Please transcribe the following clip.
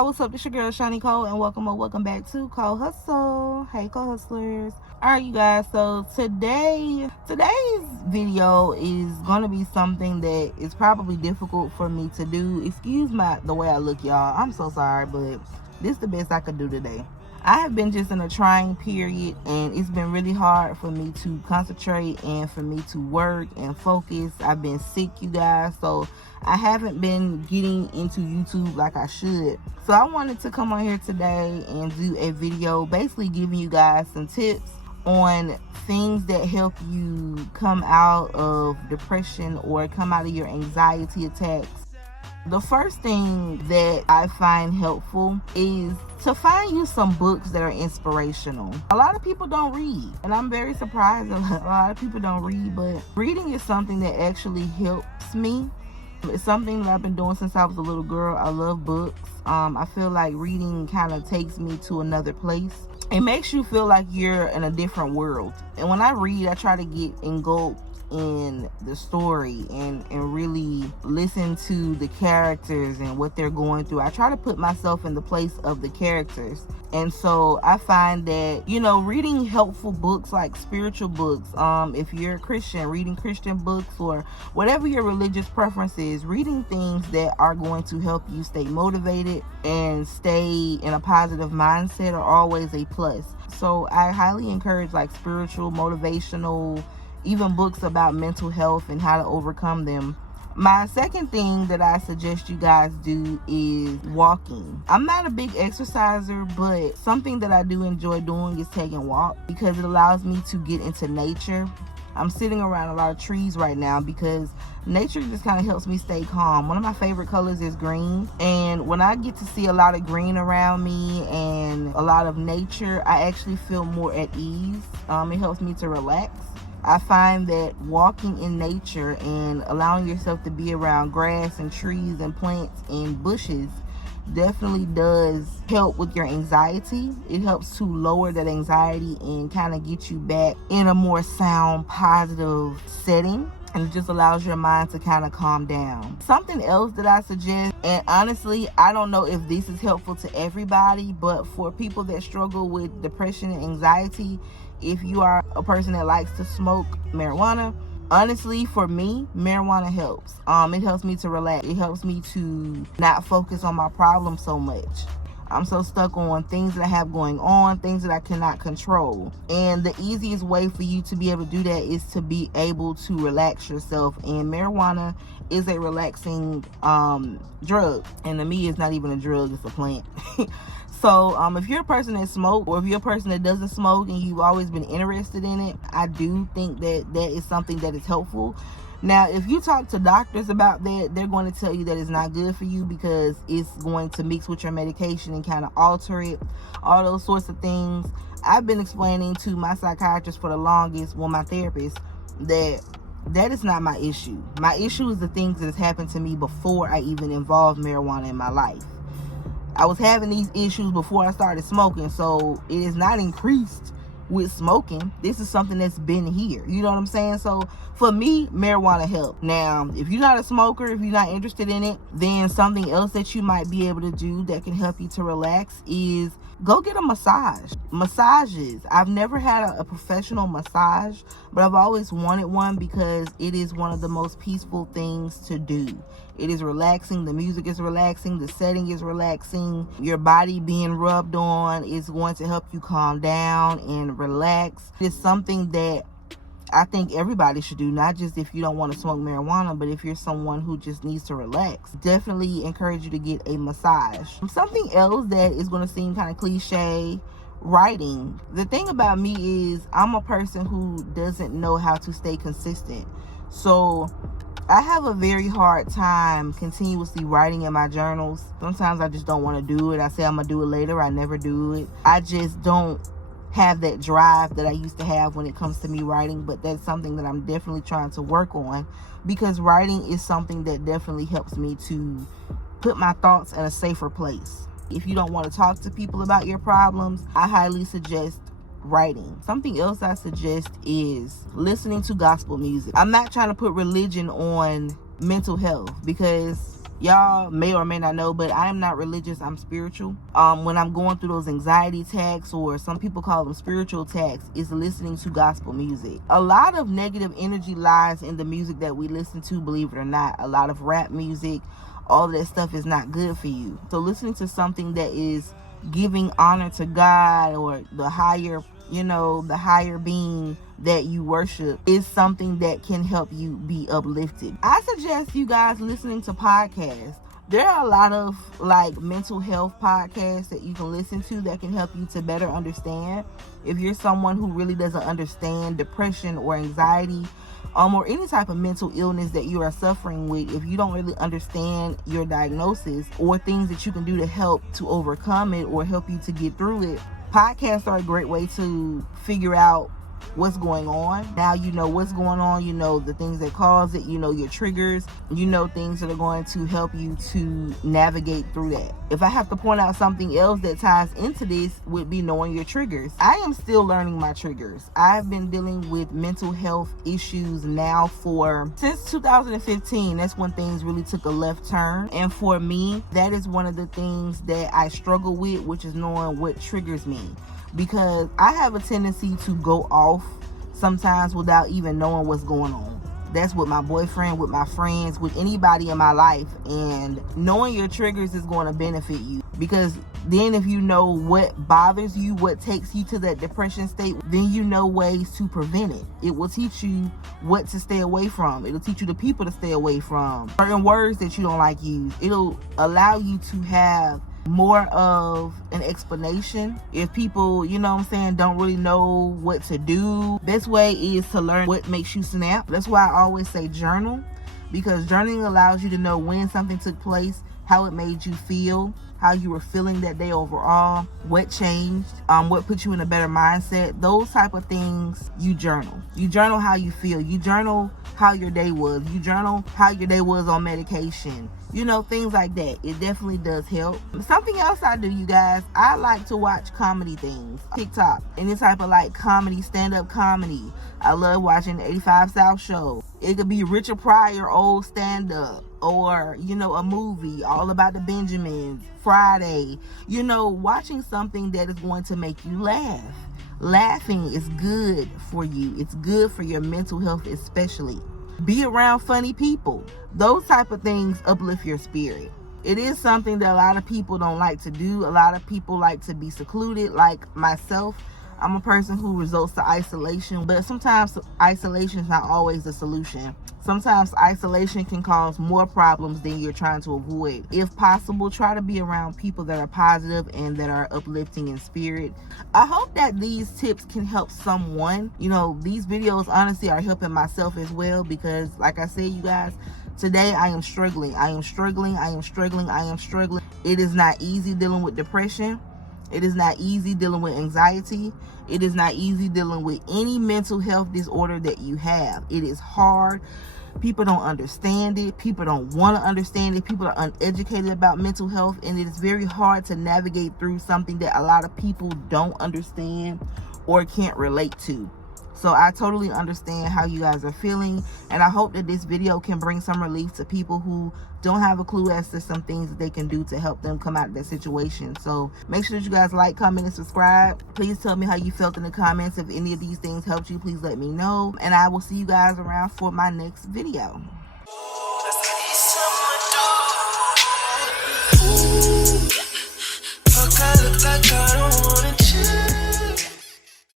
y'all, what's up? It's your girl Shani Cole, and welcome back to COLEhuStle. Hey COLEhustlers. Alright you guys, so today's video is gonna be something that is probably difficult for me to do. Excuse the way I look, y'all. I'm so sorry, but this is the best I could do today. I have been just in a trying period, and it's been really hard for me to concentrate and for me to work and focus. I've been sick, you guys, so I haven't been getting into YouTube like I should. So I wanted to come on here today and do a video basically giving you guys some tips on things that help you come out of depression or come out of your anxiety attacks. The first thing that I find helpful is to find you some books that are inspirational. A lot of people don't read, and I'm very surprised a lot of people don't read, but reading is something that actually helps me. It's something that I've been doing since I was a little girl. I love books. I feel like reading kind of takes me to another place. It makes you feel like you're in a different world. And when I read, I try to get engulfed in the story and really listen to the characters and what they're going through. I try to put myself in the place of the characters. And so I find that, reading helpful books, like spiritual books, if you're a Christian, reading Christian books or whatever your religious preference is, reading things that are going to help you stay motivated and stay in a positive mindset are always a plus. So I highly encourage like spiritual, motivational, even books about mental health and how to overcome them. My second thing that I suggest you guys do is walking. I'm not a big exerciser, but something that I do enjoy doing is taking walks because it allows me to get into nature. I'm sitting around a lot of trees right now because nature just kind of helps me stay calm. One of my favorite colors is green, and when I get to see a lot of green around me and a lot of nature, I actually feel more at ease. It helps me to relax. I find that walking in nature and allowing yourself to be around grass and trees and plants and bushes definitely does help with your anxiety. It helps to lower that anxiety and kind of get you back in a more sound, positive setting. And it just allows your mind to kind of calm down. Something else that I suggest, and honestly, I don't know if this is helpful to everybody, but for people that struggle with depression and anxiety, if you are a person that likes to smoke marijuana, honestly, for me, marijuana helps. It helps me to relax. It helps me to not focus on my problem so much. I'm so stuck on things that I have going on, things that I cannot control. And the easiest way for you to be able to do that is to be able to relax yourself. And marijuana is a relaxing drug. And to me, it's not even a drug, it's a plant. So if you're a person that smokes, or if you're a person that doesn't smoke and you've always been interested in it, I do think that that is something that is helpful. Now, if you talk to doctors about that, they're going to tell you that it's not good for you because it's going to mix with your medication and kind of alter it, all those sorts of things. I've been explaining to my psychiatrist for the longest, my therapist, that is not my issue. My issue is the things that has happened to me before I even involved marijuana in my life. I was having these issues before I started smoking, so it is not increased with smoking. This is something that's been here. You know what I'm saying? So for me, marijuana helps. Now, if you're not a smoker, if you're not interested in it, then something else that you might be able to do that can help you to relax is go get a massage. Massages. I've never had a professional massage, but I've always wanted one because it is one of the most peaceful things to do. It is relaxing. The music is relaxing. The setting is relaxing. Your body being rubbed on is going to help you calm down and relax. It's something that I think everybody should do, not just if you don't want to smoke marijuana, but if you're someone who just needs to relax. Definitely encourage you to get a massage. Something else that is going to seem kind of cliche, writing. The thing about me is I'm a person who doesn't know how to stay consistent. So I have a very hard time continuously writing in my journals. Sometimes I just don't want to do it. I say I'm going to do it later. I never do it. I just don't have that drive that I used to have when it comes to me writing, but that's something that I'm definitely trying to work on, because writing is something that definitely helps me to put my thoughts in a safer place. If you don't want to talk to people about your problems, I highly suggest writing. Something else I suggest is listening to gospel music. I'm not trying to put religion on mental health, because Y'all may or may not know, but I am not religious, I'm spiritual. When I'm going through those anxiety attacks, or some people call them spiritual attacks, is listening to gospel music. A lot of negative energy lies in the music that we listen to, believe it or not. A lot of rap music, all of that stuff is not good for you. So listening to something that is giving honor to God, or the higher, the higher being that you worship, is something that can help you be uplifted. I suggest you guys listening to podcasts. There are a lot of like mental health podcasts that you can listen to that can help you to better understand. If you're someone who really doesn't understand depression or anxiety, or any type of mental illness that you are suffering with, if you don't really understand your diagnosis or things that you can do to help to overcome it or help you to get through it, podcasts are a great way to figure out what's going on. Now you know what's going on, you know the things that cause it, you know your triggers, you know things that are going to help you to navigate through that. If I have to point out something else that ties into this, would be knowing your triggers. I am still learning my triggers. I've been dealing with mental health issues now since 2015. That's when things really took a left turn, and for me, that is one of the things that I struggle with, which is knowing what triggers me. Because I have a tendency to go off sometimes without even knowing what's going on. That's with my boyfriend, with my friends, with anybody in my life. And knowing your triggers is going to benefit you, because then if you know what bothers you, what takes you to that depression state, then you know ways to prevent it. It will teach you what to stay away from. It'll teach you the people to stay away from, certain words that you don't like use. It'll allow you to have more of an explanation. If people, don't really know what to do, best way is to learn what makes you snap. That's why I always say journal, because journaling allows you to know when something took place, how it made you feel, how you were feeling that day overall, what changed, what put you in a better mindset. Those type of things you journal. You journal how you feel. You journal how your day was. You journal how your day was on medication. Things like that. It definitely does help. Something else I do, you guys, I like to watch comedy things. TikTok, any type of like comedy, stand-up comedy. I love watching the 85 South show. It could be Richard Pryor, old stand-up, or, a movie, All About the Benjamins, Friday. Watching something that is going to make you laugh. Laughing is good for you. It's good for your mental health especially. Be around funny people. Those type of things uplift your spirit. It is something that a lot of people don't like to do. A lot of people like to be secluded, like myself. I'm a person who resorts to isolation, but sometimes isolation is not always the solution. Sometimes isolation can cause more problems than you're trying to avoid. If possible, try to be around people that are positive and that are uplifting in spirit. I hope that these tips can help someone. These videos honestly are helping myself as well, because like I said, you guys, today I am struggling. It is not easy dealing with depression. It is not easy dealing with anxiety. It is not easy dealing with any mental health disorder that you have. It is hard. People don't understand it. People don't want to understand it. People are uneducated about mental health, and it is very hard to navigate through something that a lot of people don't understand or can't relate to. So I totally understand how you guys are feeling, and I hope that this video can bring some relief to people who don't have a clue as to some things that they can do to help them come out of that situation. So make sure that you guys like, comment, and subscribe. Please tell me how you felt in the comments. If any of these things helped you, please let me know, and I will see you guys around for my next video.